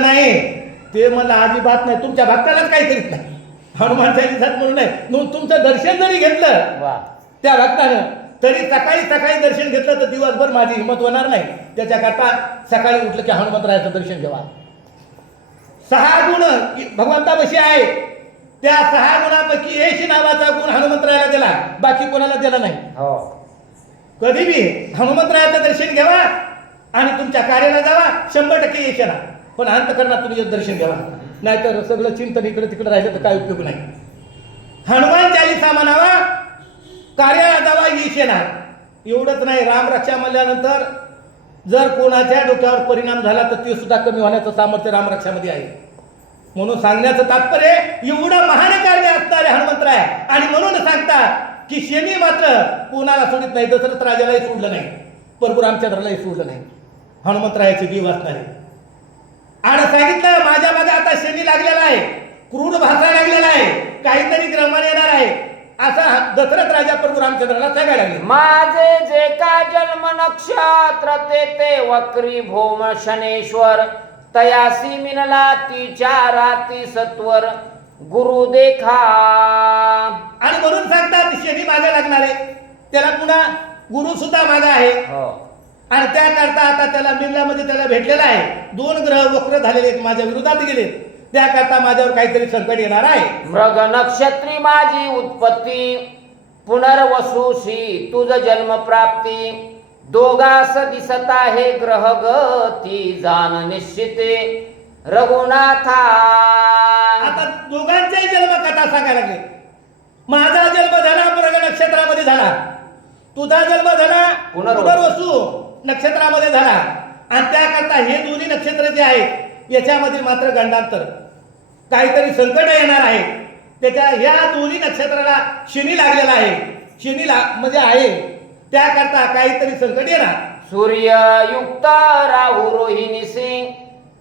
नाही. ते मला अजिबात नाही. तुमच्या भक्तालाच काही करीत नाही. हनुमान चालिसात म्हणून नाही. नु- तुमचं दर्शन जरी घेतलं वा. त्या भक्तानं तरी सकाळी सकाळी दर्शन घेतलं तर दिवसभर माझी हिंमत होणार नाही. त्याच्याकरता सकाळी उठलं की हनुमंतरायाचं दर्शन घ्यावा. सहा गुण भगवंतापाशी आहे. त्या सहा गुणापैकी येशी नावाचा गुण हनुमंतरायाला दिला. बाकी कोणाला दिला नाही. हो. कधी बी हनुमंतरायाचं दर्शन घ्यावा आणि तुमच्या कार्याला जावा. शंभर टक्के यश येणार. पण अंतकरणातून तुम्ही एक दर्शन घ्यावा नाहीतर सगळं चिंतन इकडे तिकडे राहिलं तर काय उपयोग नाही. हनुमान चालीसा म्हणावा कार्याला जावा यश येणार एवढंच नाही रामरक्षा म्हणल्यानंतर जर कोणाच्या डोक्यावर परिणाम झाला तर ते सुद्धा कमी होण्याचं सामर्थ्य रामरक्षामध्ये आहे. म्हणून सांगण्याचं तात्पर्य एवढं महान कार्य असणारे हनुमंतराय. आणि म्हणून सांगतात की शनी मात्र कोणाला सोडित नाही दशरथ राजालाही सोडलं नाही. प्रभू रामचंद्रालाही सोडलं नाही. हनुमंतरायाचे देव असणारे. आणि सांगितलं माझ्या मागे आता शनी लागलेला आहे. क्रूर भाषा लागलेला आहे. काहीतरी ग्रहण येणार आहे. असा दशरथ राजा प्रभू रामचंद्राला सांगायला लागले. माझे जे का जन्म नक्षत्र ते ते वक्री भोम शनेश्वर तयासी मिनला तिच्या राती सत्वर गुरु देखा. आणि म्हणून सांगतात शनी मागे लागणार आहे. त्याला पुन्हा गुरु सुद्धा मागे आहे. हो. आणि त्याकरता आता त्याला मिरलामध्ये त्याला भेटलेला आहे. दोन ग्रह वक्र झालेले आहेत माझ्या विरोधात गेले त्याकरता माझ्यावर काहीतरी संकट येणार आहे. मृग नक्षत्री माझी उत्पत्ती. पुनर्वसुशी तुझ जन्म प्राप्ती. दोघास दिसत आहे ग्रह गती जाण निश्चिते. रघुनाथा. आता दोघांच्याही जन्म कथा सांगायला लागले. माझा जन्म झाला मृग नक्षत्रामध्ये झाला. तुझा जन्म झाला पुनर्वसू. पुनर्वसू. नक्षत्रामध्ये झाला. आणि त्याकरता हे दोन्ही नक्षत्र जे आहेत याच्यामध्ये मात्र गंडांतर. काहीतरी संकट येणार आहे त्याच्या या दोन्ही नक्षत्राला शनी लागलेला आहे. शनी ला म्हणजे आहे. त्याकरता काहीतरी संकट येणार. सूर्य युक्त राहू रोहिणी सिंग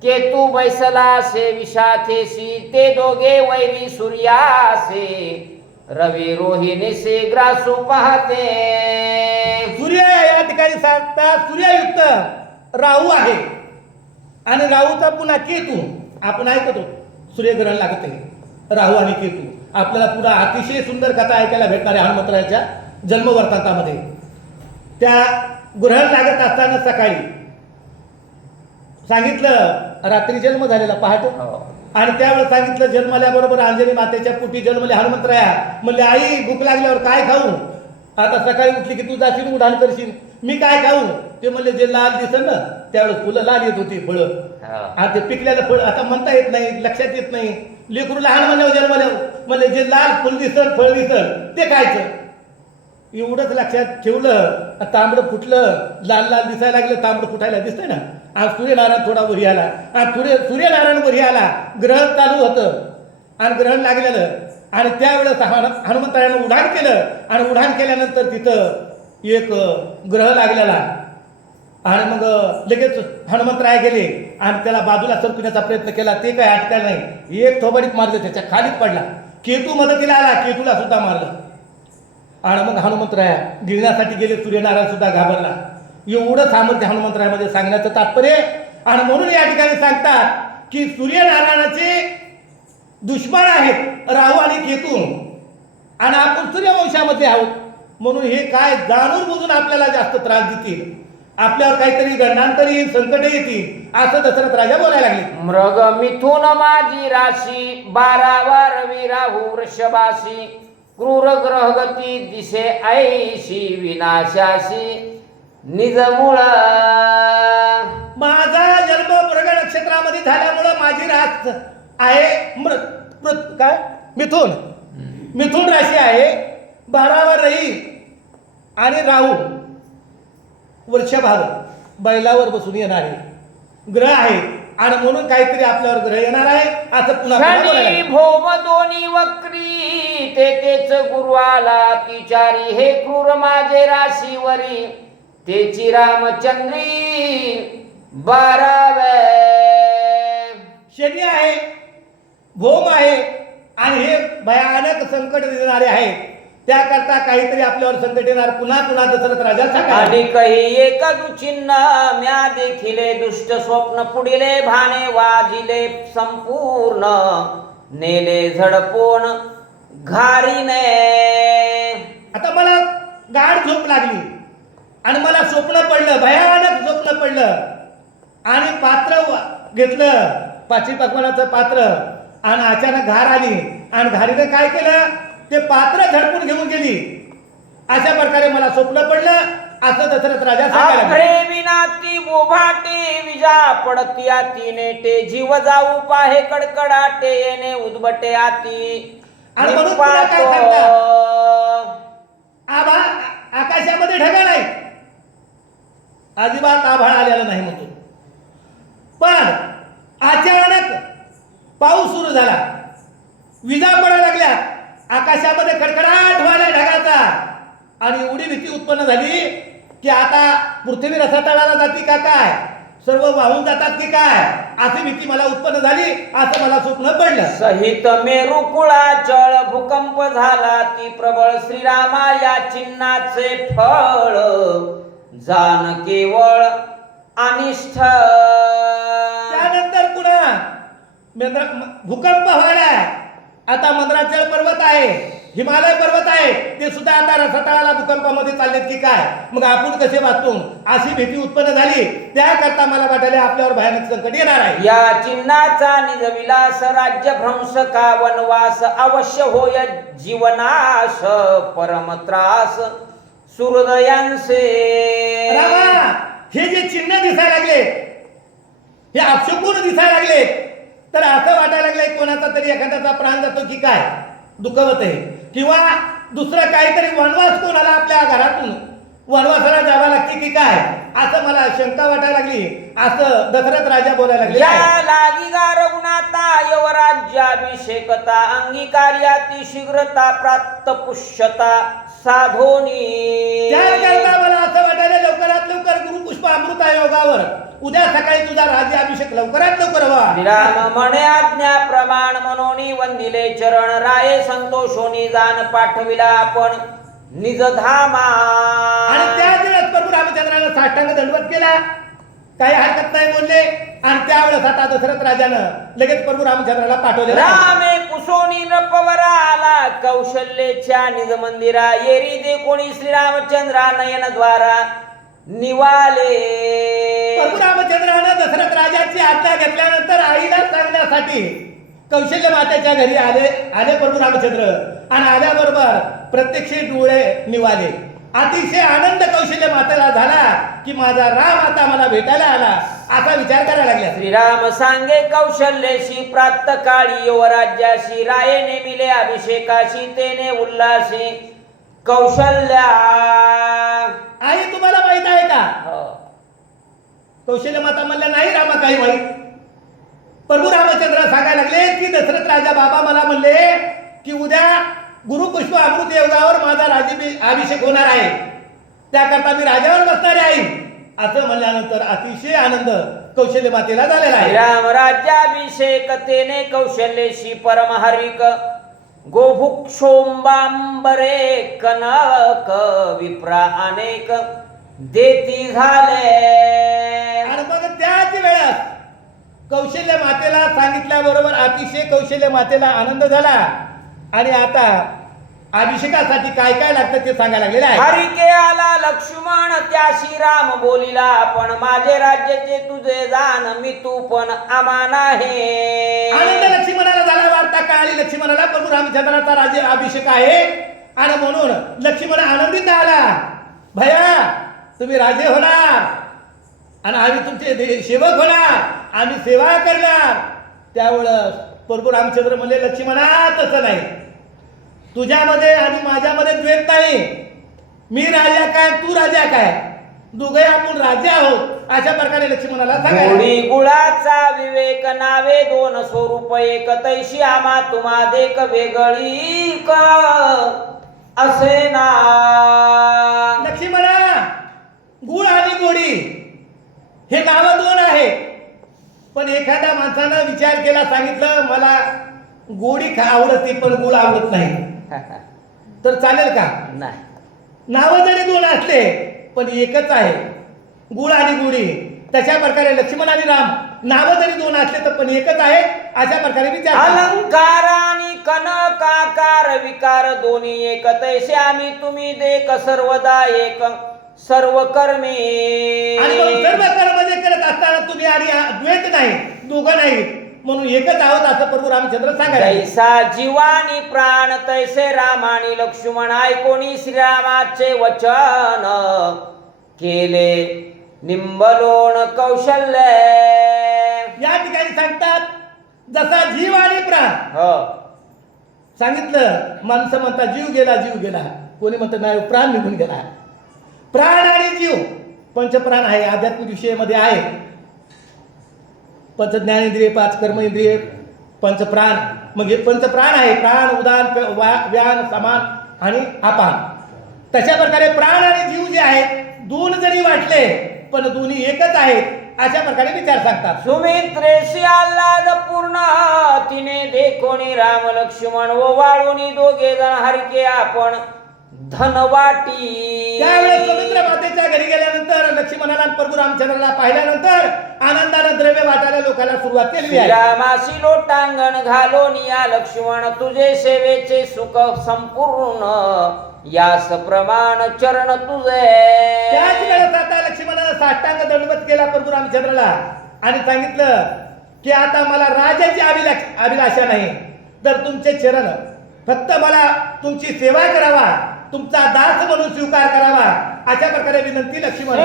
केतू बैसला से विशाखेशी. ते दोघे वैरी सूर्यासे. रवी रोहिणी ग्रासू पाहते सूर्य या ठिकाणी सांगतात सूर्ययुक्त राहू आहे. आणि राहूचा पुन्हा केतू आपण ऐकतो सूर्यग्रहण लागत. राहू आणि केतू. आपल्याला पुन्हा अतिशय सुंदर कथा ऐकायला भेटणार आहे हनुमंतरायाच्या जन्मवर्तांतामध्ये त्या ग्रहण लागत असताना सकाळी सांगितलं रात्री जन्म झालेला पहाटे. हो. आणि त्यावेळेस सांगितलं जन्मल्याबरोबर अंजनी मातेच्या पोटी जन्मले हनुमंतराया. म्हणले आई भूक लागल्यावर काय खाऊ? आता सकाळी उठली की तू जाशील उडाण करशील. मी काय खाऊ? ते म्हणले जे लाल दिसन ना त्यावेळेस फुलं लाल येत होती फळं. आणि ते पिकलेलं फळ आता म्हणता येत नाही लक्षात येत नाही. लेकरू लहान म्हणल्यावर जन्मल्यावर म्हणले जे लाल फुल दिसन फळ दिसन ते खायचं. एवढंच लक्षात ठेवलं तांबडं फुटलं लाल लाल दिसायला लागलं तांबडं फुटायला दिसतंय ना. आज सूर्यनारायण थोडा वरी आला. आणि सूर्य सूर्यनारायण वरी आला. ग्रहण चालू होतं. आणि ग्रहण लागलेलं. आणि त्यावेळेस हनुमंतरायानं उड्डाण केलं. आणि उड्डाण केल्यानंतर तिथं एक ग्रह लागलेला. आणि मग लगेच हनुमंतराय गेले. आणि त्याला बाजूला सरकण्याचा प्रयत्न केला. ते काय अटकायला नाही. एक थोबडीत मारलं. त्याच्या खालीच पडला. केतू मदतीला आला. केतूला सुद्धा मारलं. आणि मग हनुमंतराया गिरण्यासाठी गेले. सूर्यनारायण सुद्धा घाबरला. एवढं सामर्थ्य हनुमंतरायामध्ये सांगण्याचं तात्पर्य आणि म्हणून या ठिकाणी सांगतात की सूर्यनारायणाचे दुश्मन आहेत राहू आणि केतू आणि आपण सूर्यवंशामध्ये आहोत. म्हणून हे काय जाणून बुजून आपल्याला जास्त त्रास देतील. आपल्यावर काहीतरी गंडांतर येईल संकट येतील असं दशरथ राजा बोलायला लागले. मृग मिथुन माझी राशी बारावा रवी राहू वृषभाशी क्रूर ग्रहगती दिसे ऐशी विनाशाशी निज मुळ माझा जन्म मृग नक्षत्रामध्ये झाल्यामुळं माझी रास आहे मृ मृ- काय? मिथुन. मिथुन राशी आहे बारावर रही आणि राहू. वृषभावर बैलावर बसून येणार आहे. ग्रह आहे. आणि म्हणून काहीतरी आपल्यावर ग्रह येणार आहे. असं पुन्हा. भोम दोन्ही वक्री ते तेच गुरु आला तिचारी. हे क्रूर माझे राशीवरी. तेची रामचंद्री बारावे. शनी आहे भोम आहे आणि हे भयानक संकट देणारे आहेत त्याकरता काहीतरी आपल्यावर संकट येणार पुन्हा पुन्हा दशरथ राजा आणि काही एक दुचिन्ह म्या देखिले दुष्ट स्वप्न पुढिले भाने वाजिले संपूर्ण नेले झडपून घारीने. आता मला गाढ झोप लागली. आणि मला स्वप्न पडलं भयानक स्वप्न पडलं. आणि पात्र घेतलं. पाचवी पकवानाचं पात्र. आणि अचानक घार आली. आणि घारीनं काय केलं? ते पात्र झडपून घेऊन गेली. अशा प्रकारे मला स्वप्न पडलं. असं दशरथ राजा विनाती बोभाटे विजा पडती आती नेटे जीव जाऊ पाहे कडकडाटे येणे उदबटे आती आणि म्हणून आकाशामध्ये ढगा नाही. अजिबात आभाळ आलेलं नाही म्हणून. पण अचानक पाऊस सुरू झाला. विजा पडायला लागल्या. आकाशामध्ये कडकडाट व्हायला ढगाचा. आणि एवढी भीती उत्पन्न झाली की आता पृथ्वी रसातळाला जाते का काय? सर्व वाहून जातात की काय? अशी भीती मला उत्पन्न झाली असं मला स्वप्न पडलं. सहित मेरू कुळाचळ भूकंप झाला ती प्रबळ श्रीरामा या चिन्हाचे फळ. जाण केवळ अनिष्ठ. त्यानंतर पुन्हा मेंद्र भूकंप व्हायला आता मंद्राचल पर्वत आहे हिमालय पर्वत आहे ते सुद्धा आता रसातळाला भूकंपामध्ये चाललेत की काय? मग आपण कसे वाचतो अशी भीती उत्पन्न झाली? त्याकरता मला वाटायला आपल्यावर भयानक संकट येणार आहे. या चिन्हाचा निज विलास राज्य भ्रंश का वनवास अवश्य होय जीवनाश परम रामा हे जे चिन्ह दिसायला लागले हे अपशकून दिसायला लागले तर असं वाटायला लागलंय कोणाचा तरी एखाद्याचा प्राण जातो की काय? दुःखवत आहे. किंवा दुसरं काहीतरी वनवास कोणाला आपल्या घरातून वनवासाला जावं लागते की काय? असं मला शंका वाटायला लागली. असं दशरथ राजा बोलायला लागले. लागी गा रघुनाथा यवराज्याभिषेकता अंगीकार्याती शीघ्रता प्राप्त पुष्यता. साधोनी. त्याकरता मला असं वाटायला लवकरात लवकर गुरुपुष्प अमृता योगावर उद्या सकाळी तुझा राज्य अभिषेक लवकरात लवकर व्हा. म्हणे आज्ञा प्रमाण मनोनी वंदिले चरण. राये संतोषोनी जाण पाठविला आपण निज धामा आणि त्याच प्रभू रामचंद्रानं साष्टांग दंडवत केला. काही हरकत नाही बोलले. आणि त्यावेळेस आता दशरथ राजानं लगेच प्रभू रामचंद्राला पाठवले रामे पुसोनी नपवरा आला कौशल्येच्या निज मंदिरा येरी दे कोणी श्रीरामचंद्रा नयन द्वारा निवाले. प्रभू रामचंद्रानं दशरथ राजाची आज्ञा घेतल्यानंतर आईला सांगण्यासाठी कौशल्य मातेच्या घरी आले आले प्रभू रामचंद्र आणि आल्याबरोबर प्रत्यक्ष डोळे निवाले. अतिशय आनंद कौशल्य मातेला झाला की माझा राम आता मला भेटायला आला. असा विचार करायला लागल्या श्रीराम सांगे कौशल्यशी प्राप्त काळी युवराज्याशी राये नेमिले अभिषेकाशी तेने उल्लासी. कौशल्या! आई तुम्हाला माहीत आहे का? हो. कौशल्य माता म्हणल्या नाही रामा काही माहीत प्रभू रामचंद्र सांगायला लागले की दशरथ राजा बाबा मला म्हणले की उद्या गुरुपुष्प अमृत योगावर माझा राज्य अभिषेक होणार आहे. त्याकरता मी राजावर बसणार आहे. असं म्हणल्यानंतर अतिशय आनंद कौशल्य मातेला झालेला आहे. श्रीराम राज्याभिषेक तेने कौशल्यशी परमहरिक गोभुक्षोंबांबरे कनक विप्रा अनेक देती झाले. आणि मग त्याच वेळेस कौशल्य मातेला सांगितल्याबरोबर अतिशय कौशल्य मातेला आनंद झाला. आणि आता अभिषेकासाठी काय काय लागतं ते सांगायला लागलेलं आहे? हरिके आला लक्ष्मण त्याशी राम बोलिला पण माझे राज्याचे तुझे जाण मी तू पण अमान आहे आनंद लक्ष्मणाला झाला वार्ता कळाली लक्ष्मणाला प्रभू रामचंद्राचा राज्य अभिषेक आहे. आणि म्हणून लक्ष्मण आनंदित झाला. भया तुम्ही राजे होणार. आणि आम्ही तुमचे सेवक होणार. आम्ही सेवा करणार. त्यावेळेस प्रभू रामचंद्र म्हणले लक्ष्मणा तसं नाही. तुझ्यामध्ये आणि माझ्यामध्ये द्वेष नाही. मी राजा काय तू राजा काय? दोघे आपण राजे आहोत. अशा प्रकारे लक्ष्मणाला गोडी गुळाचा विवेक नावे दोन स्वरूप एक तैशी आमा तुम्हा देक वेगळी क. असे ना. लक्ष्मणा गुळ आणि गोडी हे नाव दोन आहे पण एखाद्या माणसानं विचार केला सांगितलं मला गोडी खा आवडते पण गुळ आवडत नाही. तर चालेल का? नाही. नावं जरी दोन असले पण एकच आहे. गुळ आणि गुढी तशा प्रकारे लक्ष्मण आणि राम नावं जरी दोन असले तर पण एकच आहेत अशा प्रकारे विचार करा. अलंकार आणि कनकाकार विकार दोन्ही एक. तैसे आम्ही तुम्ही देख सर्वदा एक. सर्व कर्मे आणि मग सर्व कर्म असताना तुम्ही आणि द्वैत नाही दोघं नाही म्हणून एकच आहोत असं प्रभू रामचंद्र सांगायला तैसा जीवानी प्राण तैसे राम आणि लक्ष्मण ऐकोनी श्रीरामाचे वचन केले? निंबलोण कौशल्य. या ठिकाणी सांगतात जसा जीव आणि प्राण. हो. सांगितलं माणसं म्हणतात जीव गेला जीव गेला. कोणी म्हणतं नाही प्राण निघून गेला. प्राण आणि जीव. पंचप्राण आहे आध्यात्मिक विषयामध्ये आहे. पंच ज्ञानेंद्रिय पाच कर्मेंद्रिय पंचप्राण. मग हे पंचप्राण आहे प्राण उदान वा- व्यान समान आणि अपान. तशा प्रकारे प्राण आणि जीव जे आहेत दोन जरी वाटले पण दोन्ही एकच आहेत अशा प्रकारे विचार सांगतात. सुमित्रेशी आल्हाद पूर्ण तिने देखोनी राम लक्ष्मण व वाळूनी दोघे जण हरके आपण धनवाटी. त्यावेळेस सुमित्रा मातेच्या घरी गेल्यानंतर लक्ष्मणाला प्रभू रामचंद्राला पाहिल्यानंतर आनंदानं द्रव्य वाटायला लोकांना सुरुवात केली आहे. श्रीरामाशी लोटांगण घालोन या लक्ष्मण तुझे सेवेचे सुख संपूर्ण. यास प्रमाण चरण त्याच तुझे वेळेस आता लक्ष्मणानं साष्टांग दंडवत केला प्रभू रामचंद्राला आणि सांगितलं की आता मला राजाची अभिलाष अभिलाषा नाही तर तुमचे चरण. फक्त मला तुमची सेवा करावा. तुमचा दास म्हणून स्वीकार करावा. अशा प्रकारे विनंती लक्ष्मण.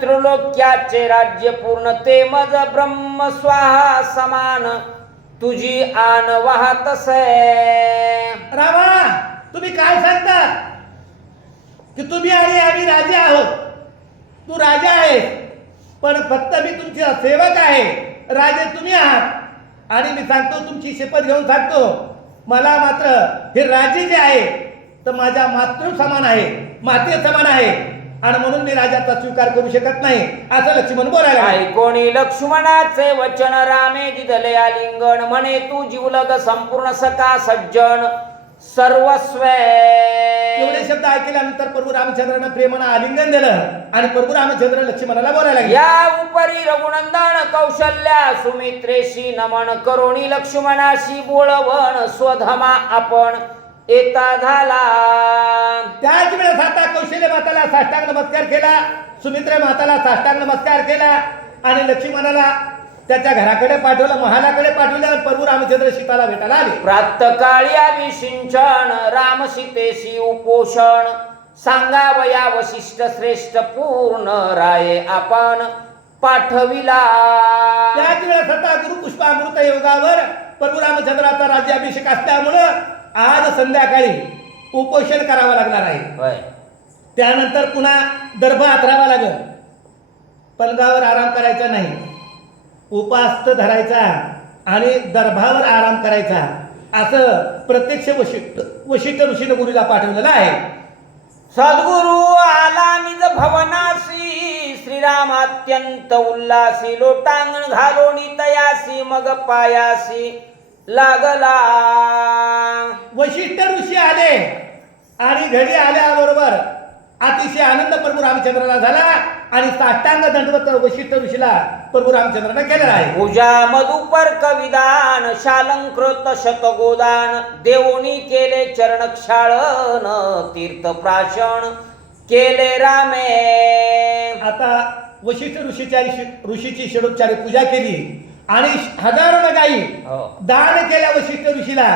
त्रिलोक्याचे राज्य पूर्ण ते मज ब्रह्म स्वाहा समान. तुझी आन वाहत रामा तुम्ही काय सांगतात की तुम्ही आणि आम्ही राजे आहोत. तू राजा आहेस. पण फक्त मी तुमचा सेवक आहे. राजे तुम्ही आहात. आणि मी सांगतो तुमची शपथ घेऊन सांगतो. मला मात्र हे राजे जे आहे तर माझ्या मातृ समान आहे माते समान आहे. आणि म्हणून मी राजाचा स्वीकार करू शकत नाही असं लक्ष्मण बोलायला आहे ऐकोणी लक्ष्मणाचे वचन रामे दिदले आलिंगण म्हणे तू जीवलग संपूर्ण सका सज्जन. सर्वस्व. एवढे शब्द ऐकल्यानंतर प्रभू रामचंद्रानं प्रेमानं आलिंगन दिलं आणि प्रभू रामचंद्र लक्ष्मणाला बोलायला लागले. या उपरी रघुनंदन कौशल्या सुमित्रेशी नमन करोणी लक्ष्मणाशी बोळवण स्वधमा आपण येता झाला. त्याच वेळेस आता कौशल्य माताला साष्टांग नमस्कार केला सुमित्रा माताला साष्टांग नमस्कार केला आणि लक्ष्मणाला त्याच्या घराकडे पाठवलं महालाकडे पाठवलं प्रभू रामचंद्र सीताला भेटायला आले. प्रातकाळी आविषिंचन राम सीतेशी उपोषण. सांगावया वशिष्ठ श्रेष्ठ पूर्ण राये आपण पाठविला. त्याच वेळेस आता गुरु पुष्पामृत योगावर प्रभू रामचंद्राचा राज्याभिषेक असल्यामुळं आज संध्याकाळी उपोषण करावं लागणार आहे. त्यानंतर पुन्हा दर्भ आथरावा लागल. पलंगावर आराम करायचा नाही. उपास्त धरायचा आणि दर्भावर आराम करायचा असं प्रत्यक्ष वशिष्ठ वशिष्ठ ऋषीनं गुरुला पाठवलेलं आहे. सद्गुरु आला निज भवनासी श्रीराम अत्यंत उल्लासी लोटांगण घालोनी तयासी मग पायासी लागला. वशिष्ठ ऋषी आले आणि घरी आल्याबरोबर अतिशय आनंद प्रभू रामचंद्राला झाला आणि साष्टांग दंडवत वशिष्ठ ऋषीला प्रभू रामचंद्रानं केलेला आहे. पूजा मधुपर्क विधान शालंकृत शतगोदान देवोनी केले चरण क्षाळन तीर्थ प्राशन केले रामे. आता वशिष्ठ ऋषीच्या ऋषीची षडोपचारी पूजा केली आणि हजारो गायी हो. दान केल्या वशिष्ठ ऋषीला.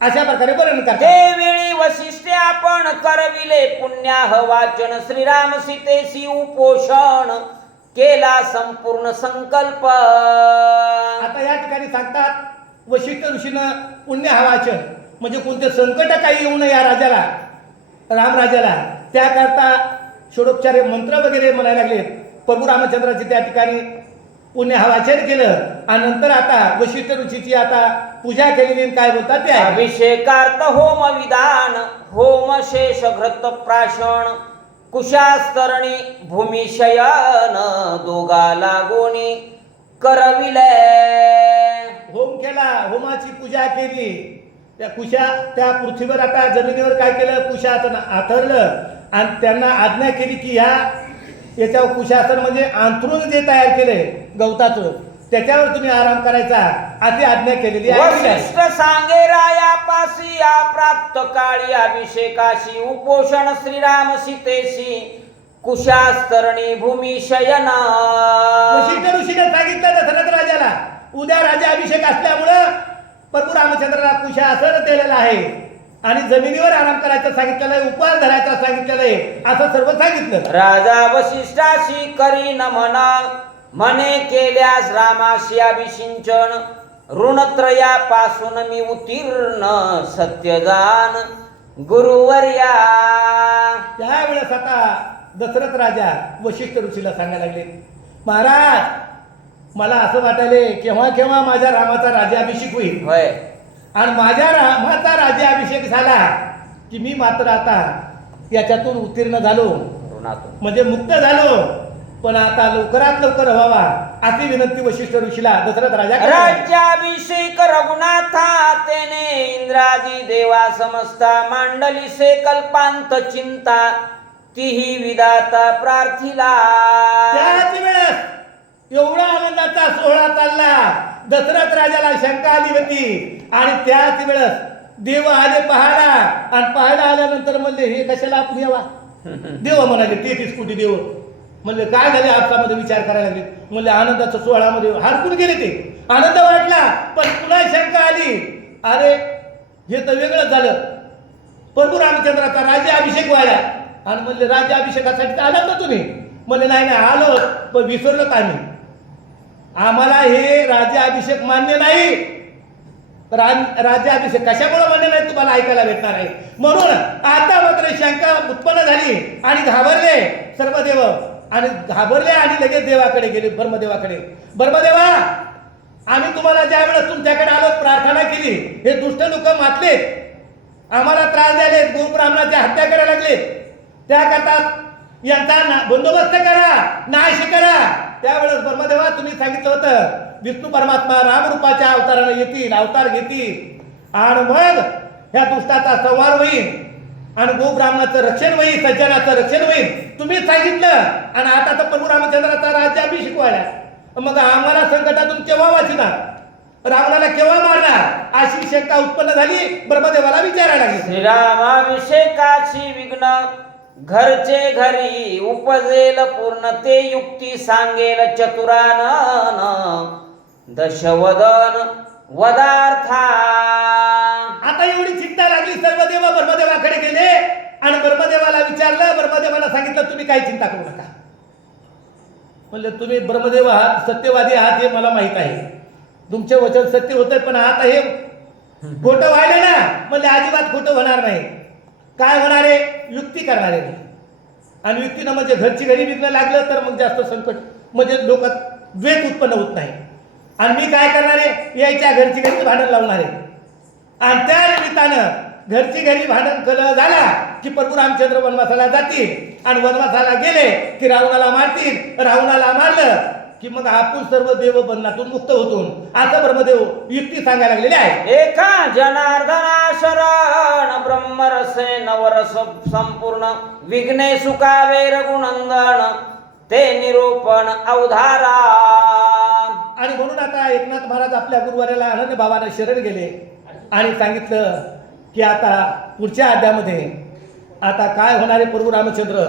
अशा प्रकारे वर्णन करतात. ते वेळी वशिष्ठे आपण करविले पुण्याह वाचन श्रीराम सीतेशी उपोषण केला संपूर्ण संकल्प. आता या ठिकाणी सांगतात वशिष्ठ ऋषीनं पुण्य हा वाचन म्हणजे कोणते संकट काही येऊ नये या राजाला रामराजाला त्याकरता षोडोपचारे मंत्र वगैरे म्हणायला लागले प्रभू रामचंद्राचे त्या ठिकाणी पुण्य हा वाचन केलं आणि नंतर आता वशिष्ठ ऋषीची आता पूजा केलेली आणि काय बोलतात ते आहे अभिषेकार्थ होम विधान होम शेष घृत प्राशन कुशास्तरणी भूमिशयन दोघा लागोनी करविले. होम केला होमाची पूजा केली. त्या कुशा त्या पृथ्वीवर आता जमिनीवर काय केलं? कुशासन आथरलं. आणि त्यांना आज्ञा केली की ह्या याच्यावर कुशासन म्हणजे अंथरूण जे तयार केले गवताचं त्याच्यावर तुम्ही आराम करायचा अशी आज्ञा केलेली आहे. वशिष्ठ सांगे रायापासी या प्राप्त काळी अभिषेकाशी उपोषण श्रीराम सीतेशी कुशास्तरणी भूमी शयना. वशिष्ठ ऋषीने सांगितलं दशरथ राजाला उद्या राजा अभिषेक असल्यामुळं प्रभू रामचंद्राला कुशासन दिलेलं आहे. आणि जमिनीवर आराम करायचं सांगितलेलं आहे उपवास धरायचा सांगितलेलं आहे असं सर्व सांगितलं. राजा वशिष्ठाशी करी नमन म्हणे केल्यास रामाशी अभिषिंचन ऋणत्रयापासून मी उत्तीर्ण सत्यदान गुरुवर्या. त्यावेळेस आता दशरथ राजा वशिष्ठ ऋषीला सांगायला लागले महाराज मला असं वाटायले केव्हा केव्हा माझ्या रामाचा राज्याभिषेक होईल? होय. आणि माझ्या रामाचा राज्याभिषेक झाला की मी मात्र आता याच्यातून उत्तीर्ण झालो. म्हणजे मुक्त झालो. पण आता लवकरात लवकर व्हावा अशी विनंती वशिष्ठ ऋषीला दशरथ राजा राज्याभिषेक रघुनाथा तेने इंद्रादी देवा समजता मांडली से कल्पांत चिंता. तीही विदाता प्रार्थिला. त्याच वेळेस एवढा आनंदाचा सोहळा चालला. दशरथ राजाला शंका आली होती. आणि त्याच वेळेस देव आले पहायला आणि पाहायला आल्यानंतर म्हणले हे कशाला आपण यावा? देव म्हणाले तेहतीस कोटी देव? म्हणले काय झाले आपसामध्ये विचार करायला लागले? म्हणले आनंदाच्या सोहळ्यामध्ये हरकून गेले ते. आनंद वाटला पण पुन्हा शंका आली. अरे हे तर वेगळंच झालं. प्रभू रामचंद्राचा राज्याभिषेक व्हायला. आणि म्हणले राज्याभिषेकासाठी तर आलात ना तुम्ही? म्हणले नाही नाही आलो पण विसरलोत आम्ही. आम्हाला हे राज्याभिषेक मान्य नाही. राज- राज्याभिषेक कशामुळे मान्य नाही तुम्हाला ऐकायला भेटणार आहे? म्हणून आता मात्र शंका उत्पन्न झाली आणि घाबरले सर्व देव. आणि घाबरले आणि लगेच देवाकडे गेले ब्रह्मदेवाकडे. ब्रह्मदेवा आम्ही तुम्हाला ज्या वेळेस तुमच्याकडे आलो प्रार्थना केली हे दुष्ट लोक मातले. आम्हाला त्रास द्याले गोब्राह्मणाची हत्या करायला लागले. त्याकरता यांचा ना- बंदोबस्त करा नाश करा. त्यावेळेस ब्रह्मदेवा तुम्ही सांगितलं होतं विष्णू परमात्मा रामरूपाच्या अवताराने येतील अवतार घेतील. आणि मग ह्या दुष्टाचा संवार होईल आणि गोब्राह्मणाचं रक्षण होईल सज्जनाचं रक्षण होईल. तुम्ही सांगितलं. आणि आता तर प्रभू रामचंद्राचा राज्याभिषेक व्हायला. मग आम्हाला संकटातून केव्हा वाचणार? रावणाला केव्हा मारणार? अशी शंका उत्पन्न झाली ब्रह्मदेवाला विचारायला लागली. श्रीरामाभिषेकाची विघ्न घरचे घरी उपजेल पूर्ण ते युक्ती सांगेल चतुरानन. दशवदन वदार्था. आता एवढी चिंता लागली सर्व देवा ब्रह्मदेवाकडे गेले आणि ब्रह्मदेवाला विचारलं ब्रह्मदेवाला सांगितलं तुम्ही काही चिंता करू नका. म्हणले तुम्ही ब्रह्मदेव आहात सत्यवादी आहात हे मला माहीत आहे. तुमचे वचन सत्य होतंय पण आता हे खोटं व्हायला ना. म्हणले अजिबात खोटं होणार नाही. काय होणार? आहे युक्ती करणार. आहे आणि युक्तीनं म्हणजे घरची घरी विकणं लागलं तर मग जास्त संकट. म्हणजे लोकात द्वेष उत्पन्न होत नाही. आणि मी काय करणार? आहे यायच्या घरची घरी भांडण लावणार. आहे आणि त्या निमित्तानं घरची घरी भांडण कल झाला की प्रभू रामचंद्र वनवासाला जातील. आणि वनवासाला गेले की रावणाला मारतील. रावणाला मारलं की मग आपण सर्व देव बंधनातून मुक्त होतो असं ब्रह्मदेव युक्ती सांगायला लागलेली आहे. एका जनार्दना शरण ब्रह्मरसे नवरस संपूर्ण विघ्ने सुकावे रघुनंदन ते निरूपण अवधारा. आणि म्हणून आता एकनाथ महाराज आपल्या गुरुवाऱ्याला अनन्य भावाने शरण गेले आणि सांगितलं की आता पुढच्या अध्यामध्ये आता काय होणार आहे प्रभू रामचंद्र?